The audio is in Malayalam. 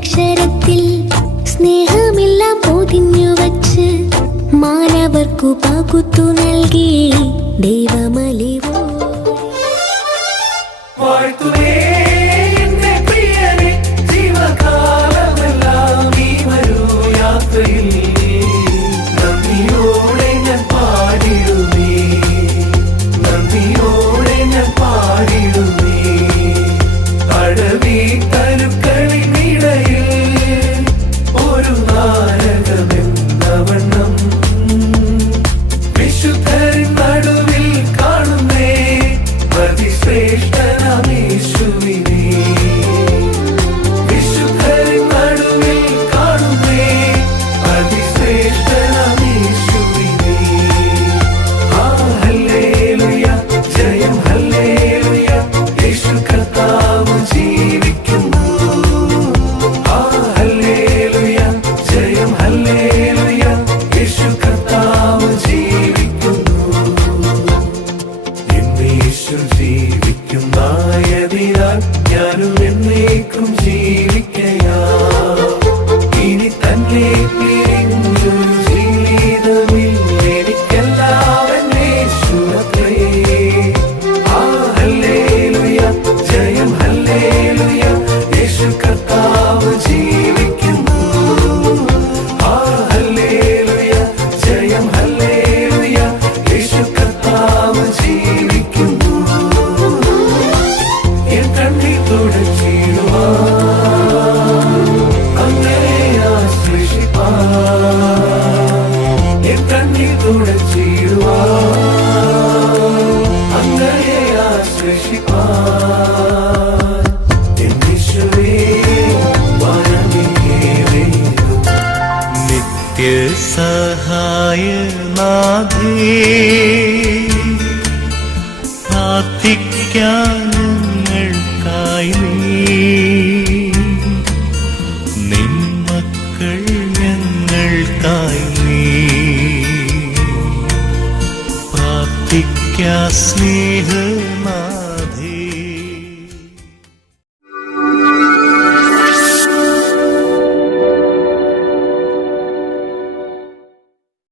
അക്ഷരത്തിൽ സ്നേഹമെല്ലാം പൊതിഞ്ഞു വച്ച് മാനവർക്കു പകുത്തു നൽകി ദൈവമലിവോ ഞാനും എന്നേക്കും ജീവിക്കയാ ഇനി തന്നെ പിരിഞ്ഞൊരു ജീവിതമില്ല എനിക്കെല്ലാം യേശുവത്രേ ആ ഹല്ലേലൂയ ജയം ഹല്ലേലൂയ യേശു കർത്താവ് ജീവിക്കുന്നു ആ ഹല്ലേലൂയ ജയം ഹല്ലേലൂയ യേശു കർത്താവ് ജീവിക്കുന്നു നിത്യസഹായനാഥേ പ്രാർത്ഥിക്കാൻ ഞങ്ങൾക്കായി നിൻ മക്കൾ ഞങ്ങൾക്കായി പ്രാർത്ഥിക്കാ സ്നേഹനാഥേ.